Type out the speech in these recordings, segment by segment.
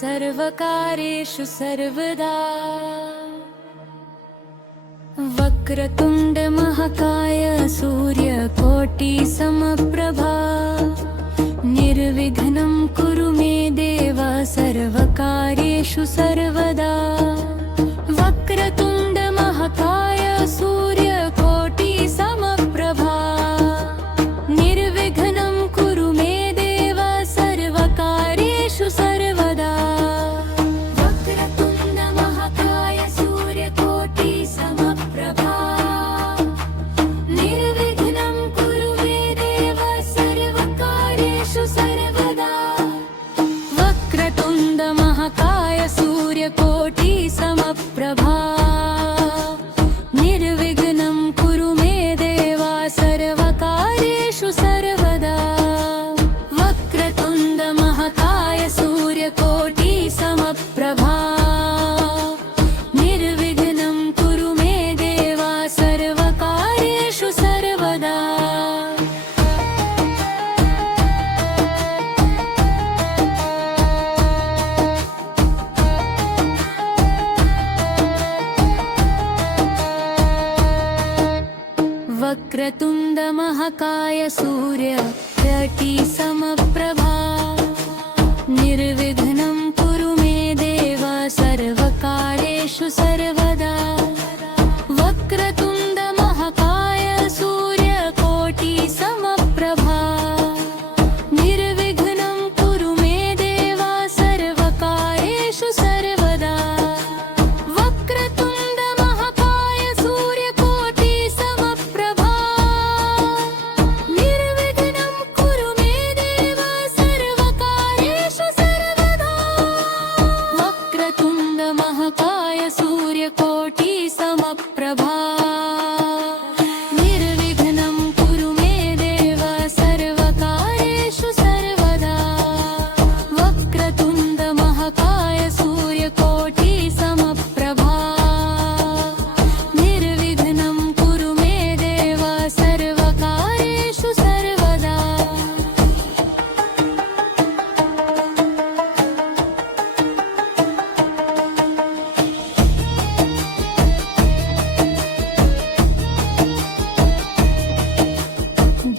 सर्वकार्येषु सर्वदा वक्रतुण्ड महाकाय सूर्यकोटि समप्रभा निर्विघ्नं कुरु मे देव सर्वकार्येषु सर्वदा वक्रतुण्ड महाकाय सूर्यकोटि समप्रभा निर्विघ्नं कुरु मे देव सर्वकार्येषु सर्वदा वक्रतुण्ड महाकाय सूर्यकोटि समप्रभा निर्विघ्नं कुरु मे देव सर्वकार्येषु सर्वदा वक्रतुण्ड महाकाय सूर्यकोटि समप्रभा निर्विघ्नं कुरु मे देव सर्वकार्येषु सर्वदा वक्रतुण्ड महाकाय सूर्यकोटि समप्रभा निर्विघ्नं कुरु मे देव सर्वकार्येषु सर्वदा वक्रतुण्ड महाकाय सूर्यकोटि समप्रभा निर्विघ्नं कुरु मे देव सर्वकार्येषु सर्वदा वक्रतुण्ड महाकाय सूर्यकोटि समप्रभा निर्विघ्नं कुरु मे देव सर्वकार्येषु सर्वदा वक्रतुण्ड महाकाय सूर्यकोटि समप्रभा निर्विघ्नं कुरु मे देव सर्वकार्येषु सर्वदा वक्रतुण्ड महाकाय सूर्यकोटि समप्रभा निर्विघ्नं कुरु मे देव सर्वकार्येषु सर्वदा वक्रतुण्ड महाकाय सूर्यकोटि समप्रभा निर्विघ्नं कुरु मे देव सर्वकार्येषु सर्वदा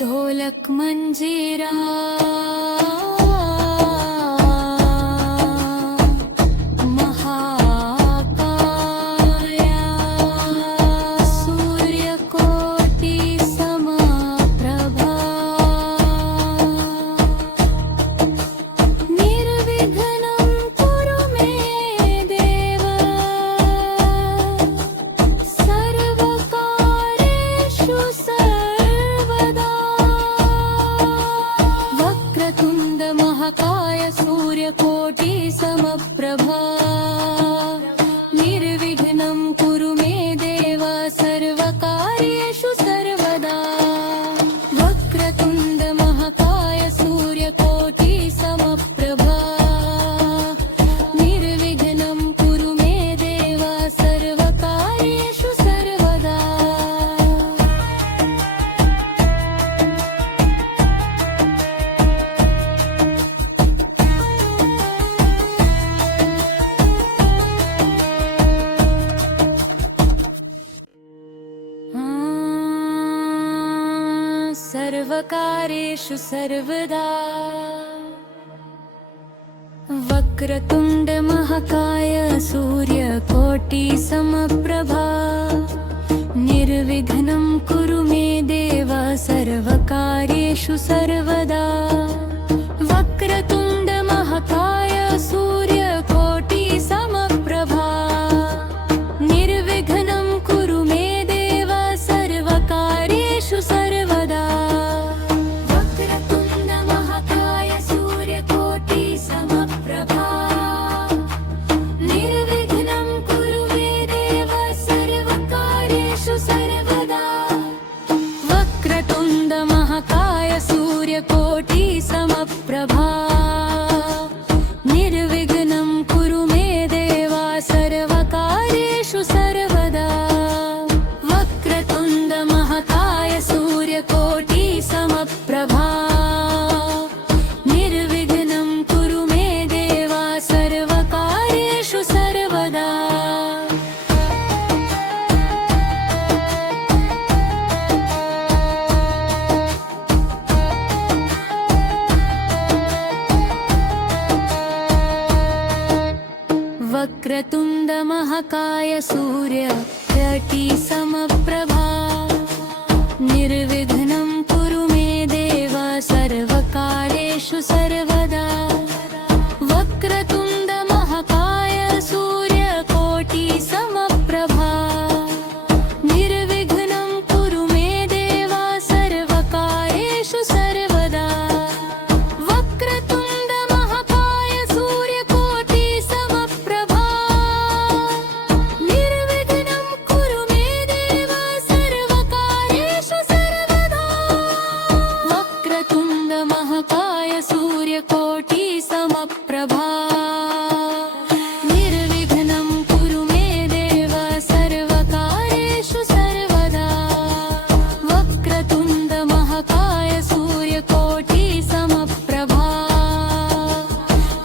ढोलक मंजीरा महाकाया सूर्यकोटि समप्रभा निर्विघ्नं कुरु मे देव सर्वकार्येषु सर्वदा वक्रतुण्ड महाकाय सूर्यकोटि समप्रभा निर्विघ्नं कुरु मे देव सर्वकार्येषु सर्वदा वक्रतुण्ड महाकाय सूर्यकोटि समप्रभा निर्विघ्नं कुरु मे देव सर्वकार्येषु सर्वदा सर्वकार्येषु सर्वदा वक्रतुण्ड महाकाय सूर्यकोटि समप्रभा निर्विघ्नं कुरु मे देव सर्वकार्येषु सर्वदा वक्रतुण्ड महाकाय सूर्यकोटि समप्रभा निर्विघ्नं कुरु मे देव सर्वकार्येषु सर्वदा वक्रतुण्ड महाकाय सूर्यकोटि समप्रभा निर्विघ्नं कुरु मे देव सर्वकार्येषु सर्वदा वक्रतुण्ड महाकाय सूर्यकोटि समप्रभा निर्विघ्नं कुरु मे देव सर्वकार्येषु सर्वदा वक्रतुण्ड महाकाय सूर्यकोटि समप्रभा निर्विघ्नं कुरु मे देव सर्व वक्रतुण्ड महाकाय सूर्यकोटि समप्रभा निर्विघ्नं कुरु मे देव सर्वकार्येषु सर्वदा वक्रतुण्ड महाकाय सूर्यकोटि समप्रभा निर्विघ्नं कुरु मे देव सर्वकार्येषु सर्वदा वक्रतुण्ड महाकाय सूर्यकोटि समप्रभा निर्विघ्नं कुरु मे देव सर्वकार्येषु सर्वदा वक्रतुण्ड महाकाय सूर्यकोटि समप्रभा निर्विघ्नं कुरु मे देव सर्वकार्येषु सर्वदा वक्रतुण्ड महाकाय सूर्यकोटि समप्रभा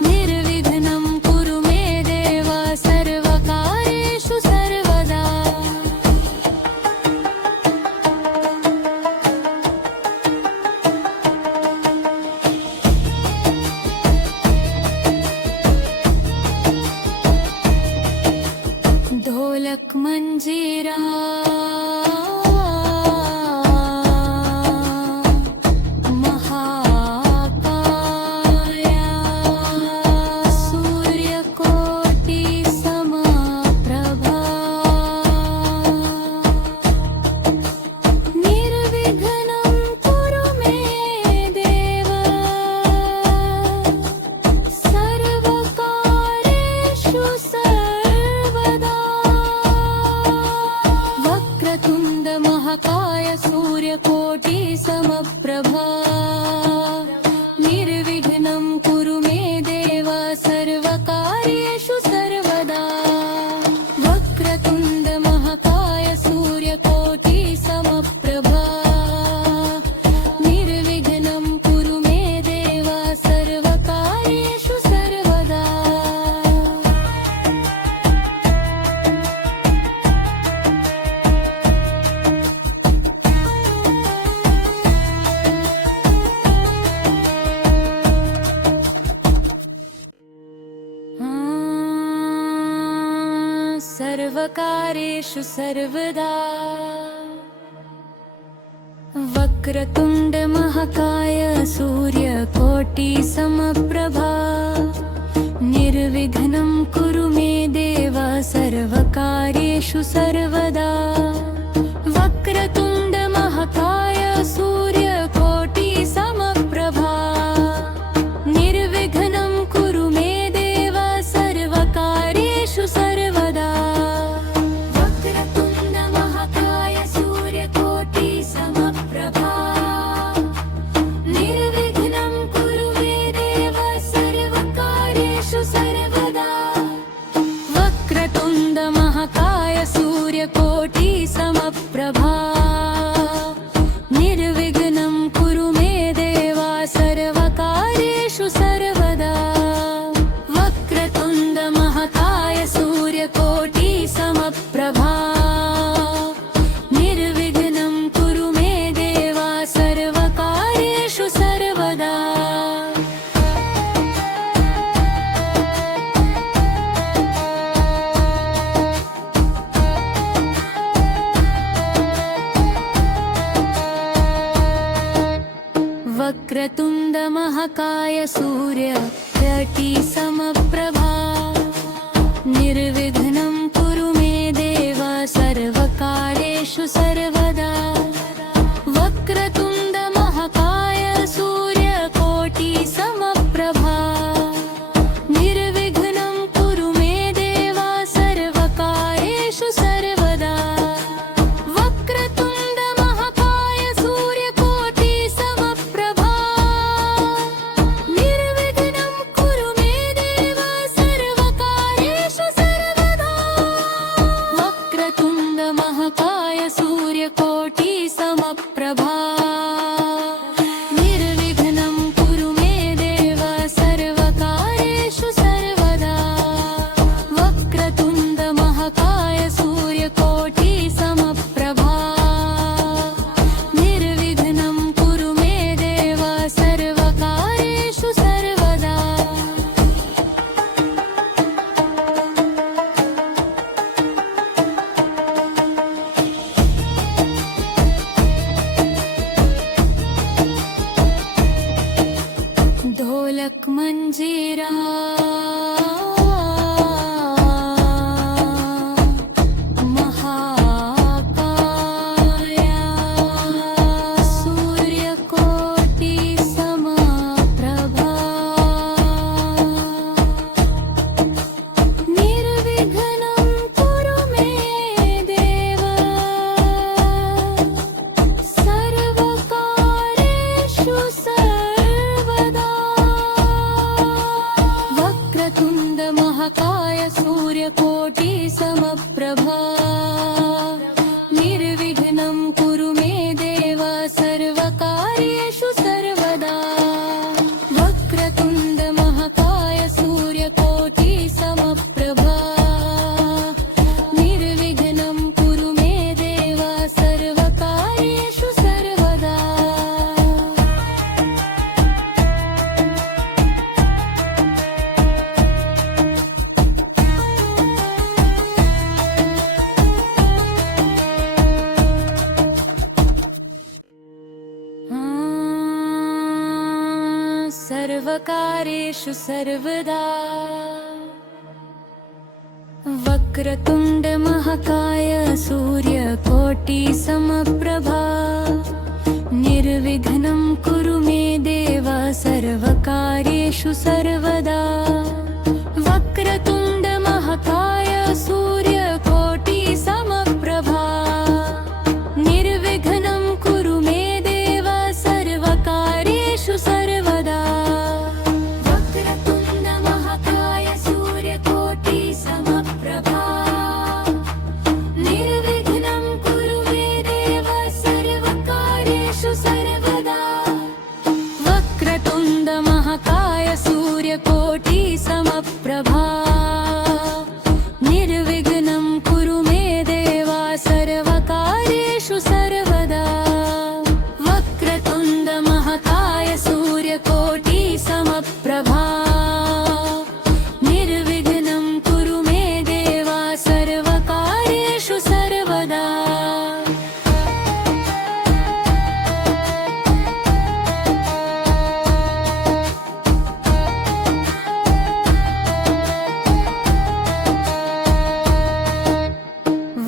निर्विघ्नं कुरु मे देव सर्वकार्येषु सर्वदा ढोलक मंजीरा महाकाया सूर्यकोटि समप्रभा निर्विघ्नं कुरु मे देव सर्वकार्येषु सर्वदा वक्रतुण्ड महाकाय सूर्यकोटि समप्रभा निर्विघ्नं कुरु मे देव सर्वकार्येषु सर्वदा वक्रतुण्ड महाकाय सूर्यकोटि समप्रभा निर्विघ्नं कुरु मे देव सर्वकार्येषु सर्वदा सर्वकार्येषु सर्वदा वक्रतुण्ड महाकाय सूर्यकोटि समप्रभा निर्विघ्नं कुरु मे देव सर्वकार्येषु सर्वदा वक्रतुण्ड महाकाय सूर्यकोटि समप्रभा निर्विघ्नं कुरु मे देव सर्वकार्येषु सर्वदा वक्रतुण्ड महाकाय सूर्यकोटि समप्रभा निर्विघ्नं कुरु मे देव सर्वकार्येषु सर्वदा वक्रतुण्ड महाकाय सूर्यकोटि समप्रभा निर्विघ्नं कुरु मे देव सर्वकार्येषु सर्वदा वक्रतुण्ड महाकाय सूर्यकोटि समप्रभा निर्विघ्नं कुरु मे देव सर्वकार्येषु सर्वदा वक्रतुण्ड महाकाय सूर्यकोटि समप्रभा निर्विघ्नं कुरु मे देव सर्वकार्येषु सर्वदा वक्रतुण्ड महाकाय सूर्यकोटि समप्रभा निर्विघ्नं कुरु मे देव सर्वकार्येषु सर्वदा वक्रतुण्ड महाकाय सूर्यकोटि समप्रभा निर्विघ्नं कुरु मे देव सर्वकार्येषु सर्वदा वक्रतुण्ड महाकाय सूर्यकोटि ढोलक मंजीरा महाकाया सूर्यकोटि समप्रभा निर्विघ्नं कुरु मे देव सर्वकार्येषु सर्वदा वक्रतुण्ड महाकाय सूर्यकोटि समप्रभा निर्विघ्नं कुरु मे देव सर्वकार्येषु सर्वदा वक्रतुण्ड महाकाय सूर्यकोटि समप्रभा निर्विघ्नं कुरु मे देव सर्वकार्येषु सर्वदा सर्वकार्येषु सर्वदा वक्रतुण्ड महाकाय सूर्यकोटि समप्रभा निर्विघ्नं कुरु मे देव सर्वकार्येषु सर्वदा वक्रतुण्ड महाकाय सूर्यकोटि समप्रभा निर्विघ्नं कुरु मे देव सर्वकार्येषु सर्वदा वक्रतुण्ड महाकाय सूर्यकोटि समप्रभा निर्विघ्नं कुरु मे देव सर्वकार्येषु सर्वदा वक्रतुण्ड महाकाय सूर्यकोटि समप्रभा निर्विघ्नं कुरु मे देव सर्वकार्येषु सर्वदा वक्रतुण्ड महाकाय सूर्यकोटि समप्रभा निर्विघ्नं कुरु मे देव सर्वकार्येषु सर्वदा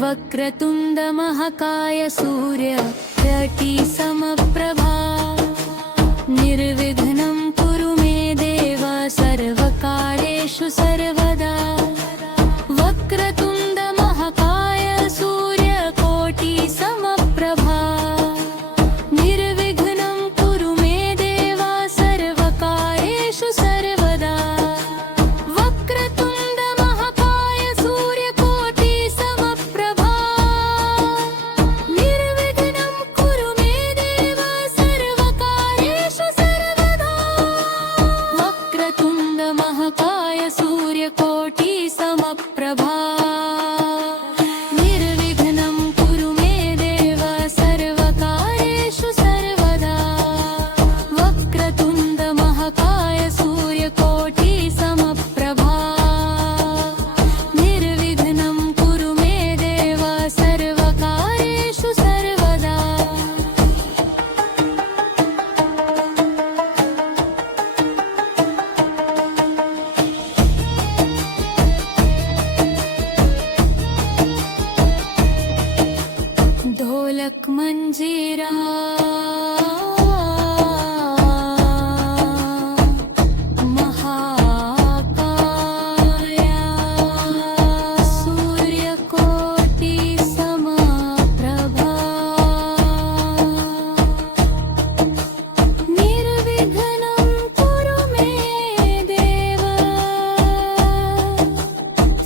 वक्रतुण्ड महाकाय सूर्यकोटि समप्रभा निर्विघ्नं कुरु मे देव सर्वकार्येषु सर्वदा वक्रतुण्ड महाकाय सूर्यकोटि समप्रभा निर्विघ्नं कुरु मे देव सर्वकार्येषु सर्वदा वक्रतुण्ड महाकाय सूर्यकोटि समप्रभा निर्विघ्नं कुरु मे देव सर्वकार्येषु सर्वदा वक्रतुण्ड महाकाय सूर्यकोटि समप्रभा निर्विघ्नं कुरु मे देव सर्वकार्येषु सर्वदा वक्रतुण्ड महाकाय सूर्यकोटि समप्रभा निर्विघ्नं कुरु मे देव सर्वकार्येषु सर्वदा ढोलक मंजीरा महाकाया सूर्यकोटि समप्रभा निर्विघ्नं कुरु मे देव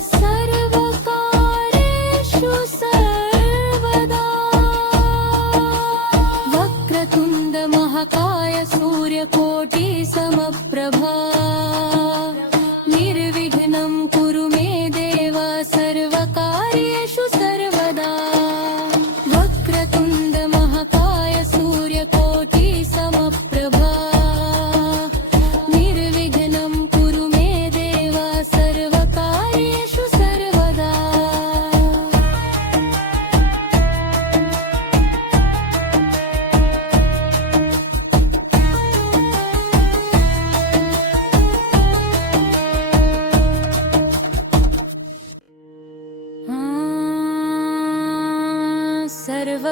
सर्वकार्येषु सर्वदा वक्रतुण्ड महाकाय सूर्यकोटि समप्रभा निर्विघ्नं कुरु मे देव सर्वकार्येषु सर्वदा वक्रतुण्ड महाकाय सूर्यकोटि समप्रभा निर्विघ्नं कुरु मे देव सर्वकार्येषु सर्वदा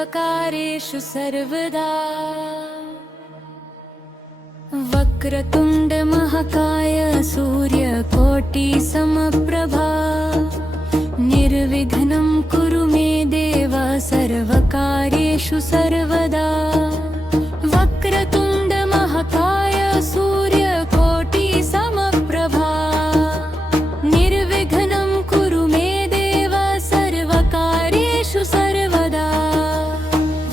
सर्वकार्येषु सर्वदा वक्रतुण्ड महाकाय सूर्यकोटि समप्रभा निर्विघ्नं कुरु मे देव सर्वकार्येषु सर्वदा वक्रतुण्ड महाकाय सूर्यकोटि समप्रभा निर्विघ्नं कुरु मे देव सर्वकार्येषु सर्वदा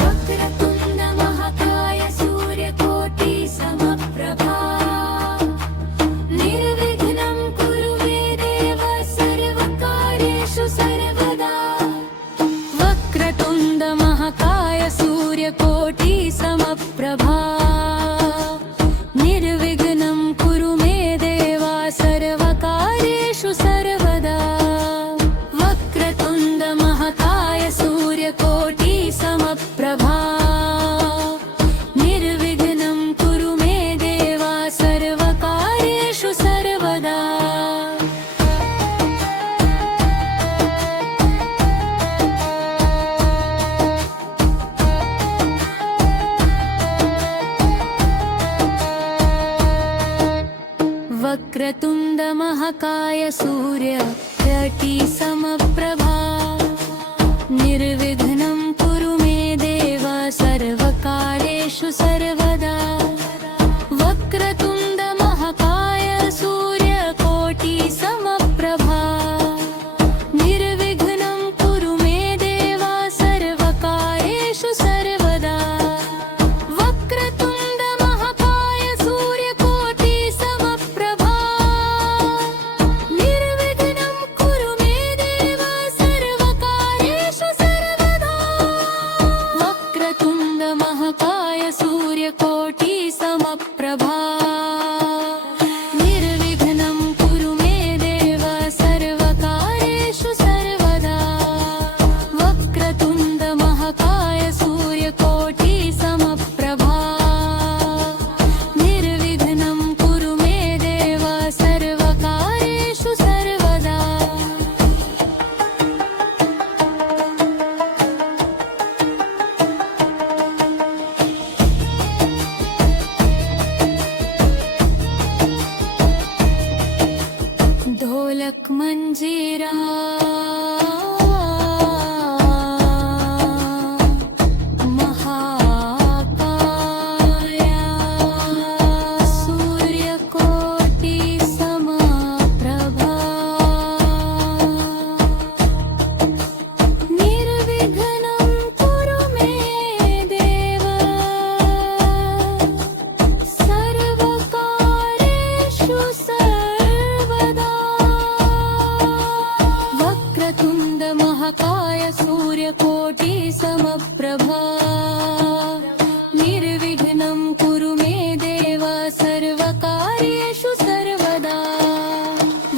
वक्रतुण्ड महाकाय सूर्यकोटि समप्रभा निर्विघ्नं कुरु मे देव सर्वकार्येषु सर्वदा वक्रतुण्ड महाकाय सूर्यकोटि समप्रभा निर्विघ्नं कुरु मे देव सर्वकार्येषु सर्वदा वक्रतुण्ड महाकाय सूर्यकोटि समप्रभा निर्विघ्नं कुरु मे देव सर्वकार्येषु सर्वदा वक्रतुण्ड महाकाय सूर्यकोटि समप्रभा निर्विघ्नं कुरु मे देव सर्वकार्येषु सर्वदा वक्रतुण्ड महाकाय सूर्यकोटि समप्रभा निर्विघ्नं कुरु मे देव सर्वकार्येषु सर्वदा वक्रतुण्ड महाकाय सूर्यकोटि समप्रभा निर्विघ्नं कुरु मे देव सर्वकार्येषु सर्वदा वक्रतुण्ड महाकाय सूर्यकोटि समप्रभा निर्विघ्नं कुरु मे देव सर्वकार्येषु सर्वदा वक्रतुण्ड महाकाय सूर्यकोटि समप्रभा निर्विघ्नं कुरु मे देव सर्वकार्येषु सर्वदा ढोलक मंजीरा महाकाया सूर्यकोटि समप्रभा निर्विघ्नं कुरु मे देव सर्वकार्येषु सर्वदा वक्रतुण्ड महाकाय सूर्यकोटि समप्रभा निर्विघ्नं कुरु मे देव सर्वकार्येषु सर्वदा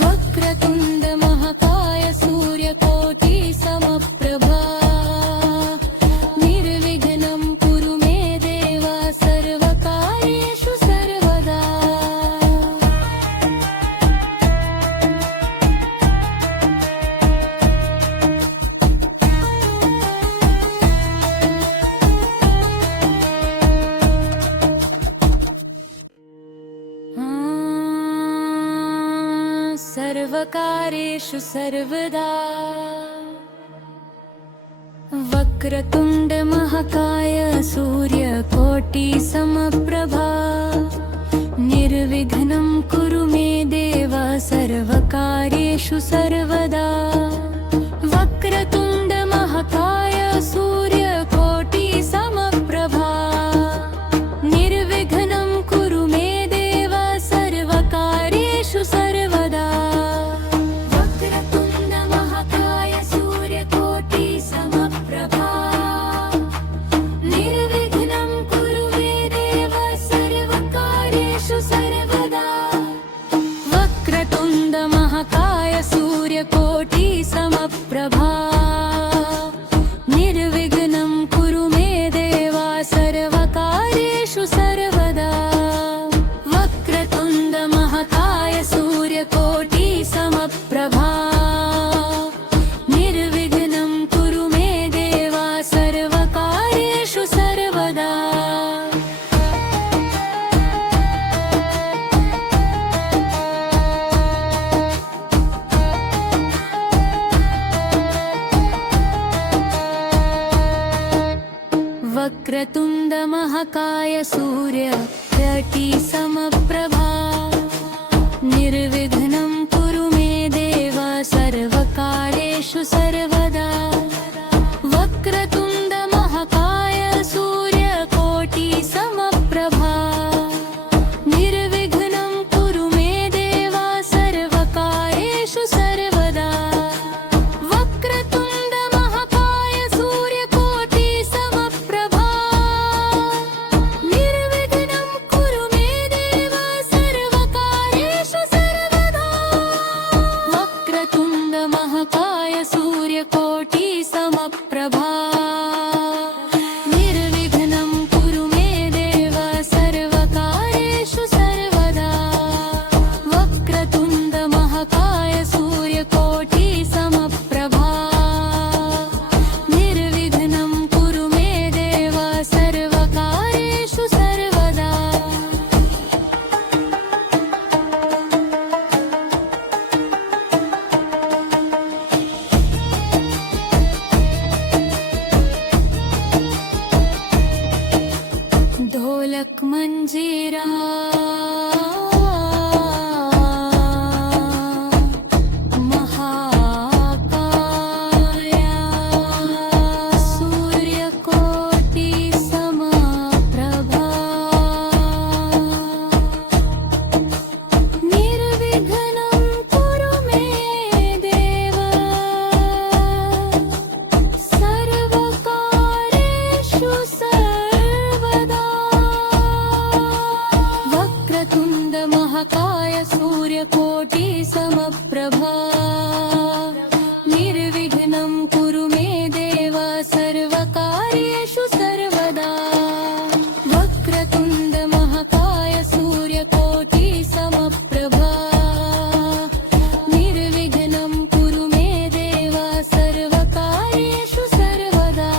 वक्रतुण्ड महाकाय सूर्यकोटि समप्रभा निर्विघ्नं कुरु मे देव सर्वकार्येषु सर्वदा सर्वकार्येषु सर्वदा वक्रतुण्ड महाकाय सूर्यकोटि समप्रभा निर्विघ्नं कुरु मे देव सर्वकार्येषु सर्वदा वक्रतुण्ड महाकाय सूर्यकोटि समप्रभा निर्विघ्नं कुरु मे देव सर्वकार्येषु सर्वदा वक्रतुण्ड महाकाय सूर्यकोटि समप्रभा निर्विघ्नं कुरु मे देव सर्वकार्येषु सर्वदा महाकाय सूर्यकोटि समप्रभा निर्विघ्नं कुरु मे देव सर्वकार्येषु सर्वदा वक्रतुण्ड महाकाय सूर्यकोटि समप्रभा निर्विघ्नं कुरु मे देव सर्वकार्येषु सर्वदा वक्रतुण्ड महाकाय सूर्यकोटि समप्रभा निर्विघ्नं कुरु मे देव सर्वकार्येषु सर्वदा वक्रतुण्ड महाकाय सूर्यकोटि समप्रभा निर्विघ्नं कुरु मे देव सर्वकार्येषु सर्वदा वक्रतुण्ड महाकाय सूर्यकोटि समप्रभा निर्विघ्नं कुरु मे देव सर्वकार्येषु सर्वदा ढोलक मंजीरा महाकाया सूर्यकोटि समप्रभा निर्विघ्नं कुरु मे देव सर्वकार्येषु सर्वदा वक्रतुण्ड महाकाय सूर्यकोटि समप्रभा निर्विघ्नं कुरु मे देव सर्वकार्येषु सर्वदा वक्रतुण्ड महाकाय सूर्यकोटि समप्रभा निर्विघ्नं कुरु मे देव सर्वकार्येषु सर्वदा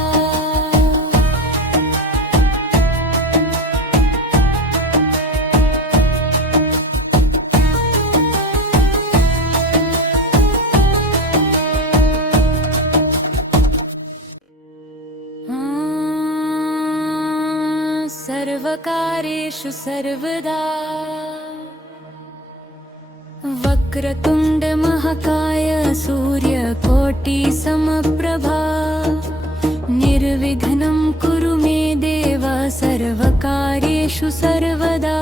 सर्वकार्येषु सर्वदा वक्रतुण्ड महाकाय सूर्यकोटि समप्रभा निर्विघ्नं कुरु मे देव सर्वकार्येषु सर्वदा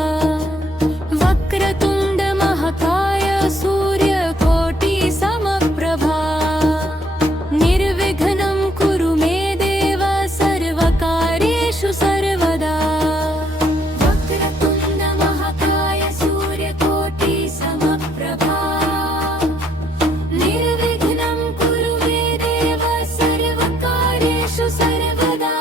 वक्रतुण्ड महाकाय सूर्यकोटि समप्रभा निर्विघ्नं कुरु मे देव सर्वकार्येषु सर्वदा वक्रतुण्ड महाकाय सूर्यकोटि समप्रभा निर्विघ्नं कुरु मे देव सर्वकार्येषु सर्वदा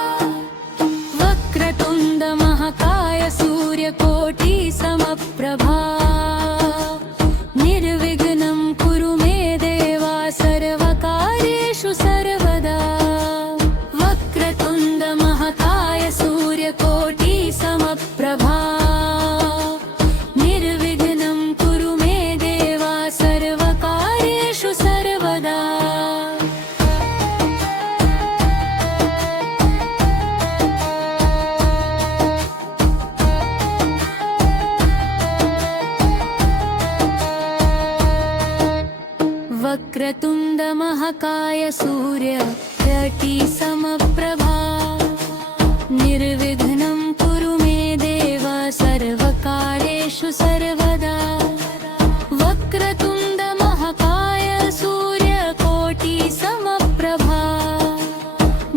वक्रतुण्ड महाकाय सूर्यकोटि समप्रभा निर्विघ्नं कुरु मे देव सर्वकार्येषु सर्वदा वक्रतुण्ड महाकाय सूर्यकोटि समप्रभा निर्विघ्नं कुरु मे देव सर्वकार्येषु सर्वदा वक्रतुण्ड महाकाय सूर्यकोटि समप्रभा निर्विघ्नं कुरु मे देव सर्वकार्येषु सर्वदा वक्रतुण्ड महाकाय सूर्यकोटि समप्रभा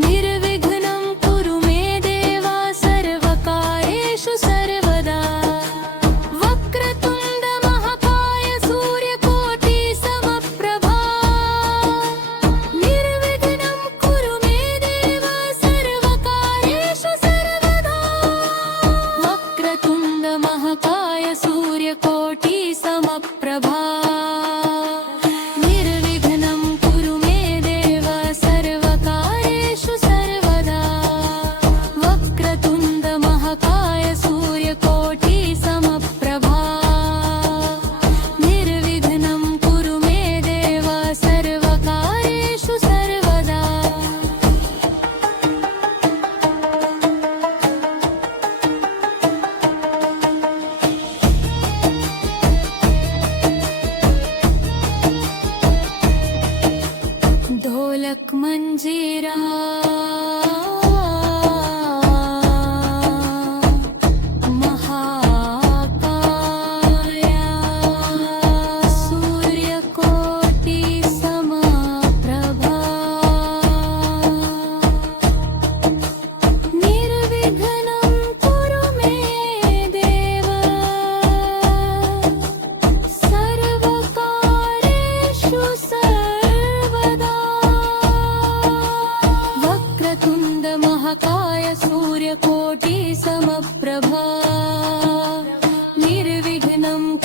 निर्विघ्नं कुरु मे देव सर्वकार्येषु सर्वदा वक्रतुण्ड महाकाय सूर्यकोटि समप्रभा निर्विघ्नं कुरु मे देव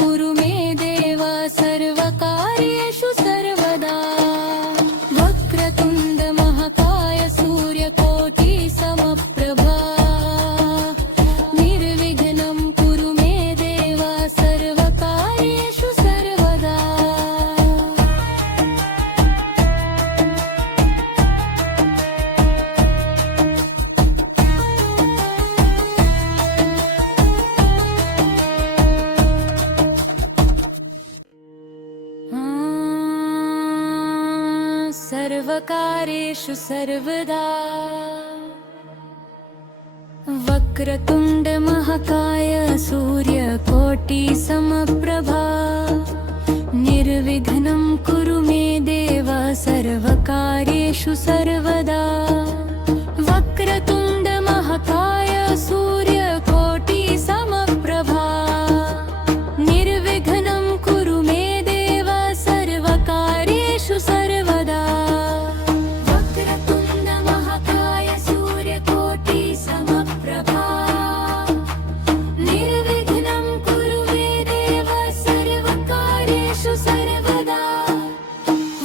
कुरु मे देव सर्वकार्येषु सर्वदा वक्रतुण्ड महाकाय सूर्यकोटि समप्रभा निर्विघ्नं कुरु मे देव सर्वकार्येषु सर्वदा सर्वकार्येषु सर्वदा वक्रतुण्ड महाकाय सूर्यकोटि समप्रभा निर्विघ्नं कुरु मे देव सर्वकार्येषु सर्वदा वक्रतुण्ड महाकाय सूर्यकोटि समप्रभा निर्विघ्नं कुरु मे देव सर्वकार्येषु सर्वदा वक्रतुण्ड महाकाय सूर्यकोटि समप्रभा निर्विघ्नं कुरु मे देव सर्वकार्येषु सर्वदा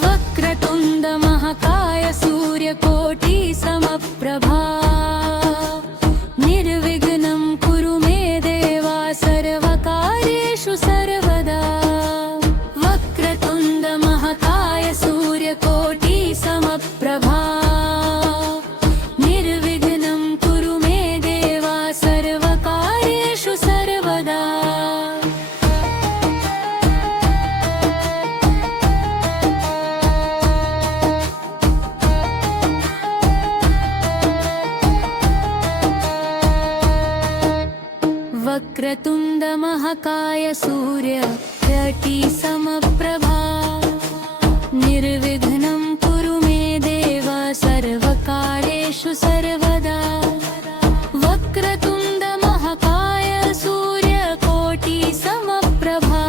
वक्रतुण्ड महाकाय सूर्यकोटि समप्रभा निर्विघ्नं कुरु मे देव सर्वकार्येषु सर्वदा वक्रतुण्ड महाकाय सूर्यकोटि समप्रभा निर्विघ्नं कुरु मे देव सर्वकार्येषु सर्वदा वक्रतुण्ड महाकाय सूर्यकोटि समप्रभा निर्विघ्नं कुरु मे देव सर्वकार्येषु सर्वदा वक्रतुण्ड महाकाय सूर्यकोटि समप्रभा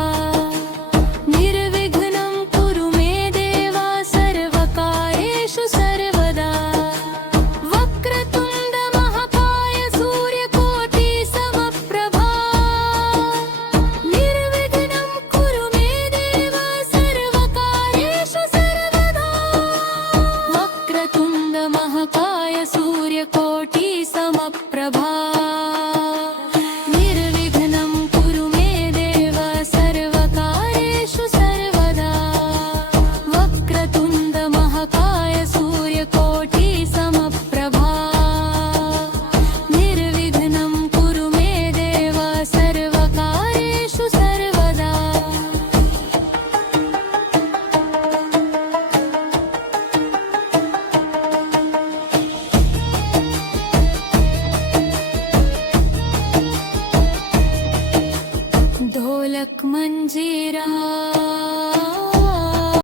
निर्विघ्नं कुरु मे देव सर्वकार्येषु सर्वदा वक्रतुण्ड महाकाय सूर्यकोटि समप्रभा निर्विघ्नं कुरु मे देव सर्वकार्येषु सर्वदा वक्रतुण्ड महाकाय सूर्यकोटि समप्रभा निर्विघ्नं कुरु मे देव सर्वकार्येषु सर्वदा वक्रतुण्ड महाकाय सूर्यकोटि समप्रभा निर्विघ्नं कुरु मे देव सर्वकार्येषु सर्वदा ढोलक मंजीरा